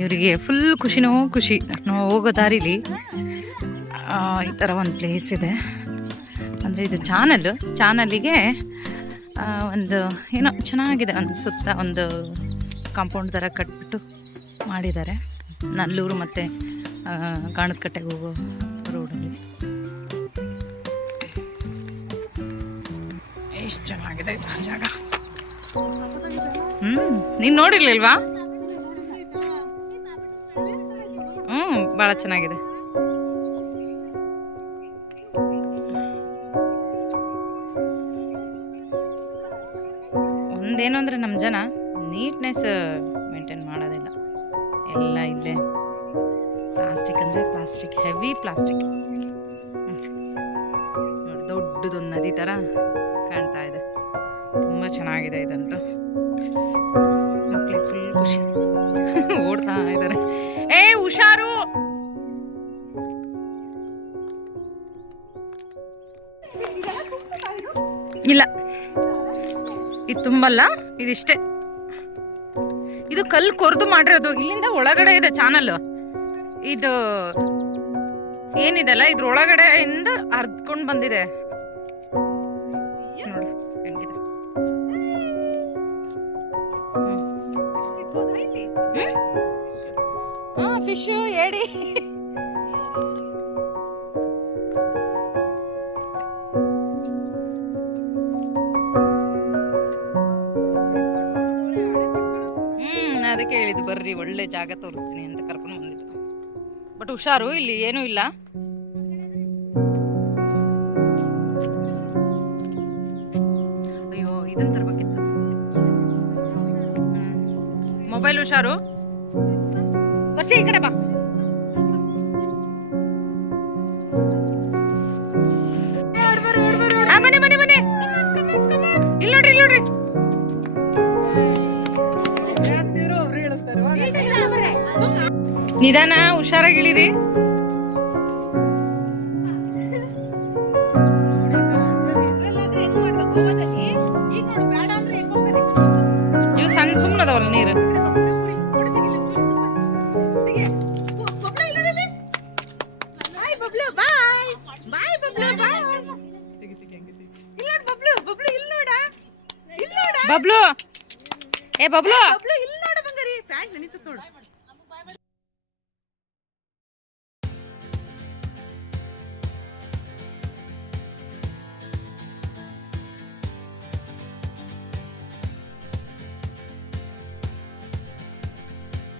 ಇವರಿಗೆ ಫುಲ್ ಖುಷಿನೋ ಖುಷಿ. ನಾವು ಹೋಗೋ ದಾರಿಲಿ ಈ ಥರ ಒಂದು ಪ್ಲೇಸ್ ಇದೆ. ಅಂದರೆ ಇದು ಚಾನಲ್ಲಿಗೆ ಒಂದು ಏನೋ ಚೆನ್ನಾಗಿದೆ, ಒಂದು ಸುತ್ತ ಒಂದು ಕಾಂಪೌಂಡ್ ಥರ ಕಟ್ಬಿಟ್ಟು ಮಾಡಿದ್ದಾರೆ. ನಲ್ಲೂರು ಮತ್ತು ಗಾಣದಕಟ್ಟೆಗೆ ಹೋಗೋ ರೋಡಲ್ಲಿ ಎಷ್ಟು ಚೆನ್ನಾಗಿದೆ ಇದು ಜಾಗ. ನೀನು ನೋಡಿರ್ಲಿಲ್ವಾ? ಭಾಳ ಚೆನ್ನಾಗಿದೆ. ಒಂದೇನು ಅಂದರೆ ನಮ್ಮ ಜನ ನೀಟ್ನೆಸ್ ಮೇಂಟೈನ್ ಮಾಡೋದಿಲ್ಲ. ಎಲ್ಲ ಇಲ್ಲೇ ಪ್ಲಾಸ್ಟಿಕ್ ಅಂದರೆ ಪ್ಲಾಸ್ಟಿಕ್, ಹೆವಿ ಪ್ಲಾಸ್ಟಿಕ್. ನೋಡಿ ದೊಡ್ಡದೊಂದು ನದಿ ಥರ ಕಾಣ್ತಾ ಇದೆ. ತುಂಬ ಚೆನ್ನಾಗಿದೆ ಇದಂತೂ. ಮಕ್ಕಳಿಗೆ ಫುಲ್ ಖುಷಿ, ಓಡ್ತಾ ಇದ್ದಾರೆ. ಹುಷಾರು. ಇಲ್ಲ, ಇದು ತುಂಬಲ್ಲ, ಇದಿಷ್ಟೇ. ಇದು ಕಲ್ಲು ಕೊರ್ದು ಮಾಡಿರೋದು. ಇಲ್ಲಿಂದ ಒಳಗಡೆ ಇದೆ ಚಾನಲ್. ಇದು ಏನಿದೆಲ್ಲ ಇದ್ರ ಒಳಗಡೆಯಿಂದ ಹರ್ದ್ಕೊಂಡು ಬಂದಿದೆ. ನೋಡು ಹೆಂಗಿದೆ. ಫಿಶು ಏಡಿ. ಅದಕ್ಕೆ ಹೇಳಿದ್ದು ಬರ್ರಿ ಒಳ್ಳೆ ಜಾಗ ತೋರಿಸ್ತೀನಿ ಅಂತ ಕರ್ಕೊಂಡು ಬಂದಿದ್ದು. ಬಟ್ ಹುಷಾರು, ಇಲ್ಲಿ ಏನೂ ಇಲ್ಲ. ಅಯ್ಯೋ ಇದನ್ನ ತರಬೇಕಿತ್ತು. ಮೊಬೈಲ್ ಹುಷಾರು. ವರ್ಷ ಈ ಕಡೆ ಬಾ. ಬನ್ನಿ ಬನ್ನಿ ಬನ್ನಿ. ಇಲ್ಲಿ ನೋಡ್ರಿ, ಇಲ್ಲಿ ನೋಡ್ರಿ. ನಿಧಾನ, ಹುಷಾರಾಗಿ ಇಳಿರಿ. ಇವು ಸಣ್ಣ ಸುಮ್ಮನದವಲ್ಲ ನೀರು. ಬಬ್ಲು, ಏ ಬಬ್ಲು,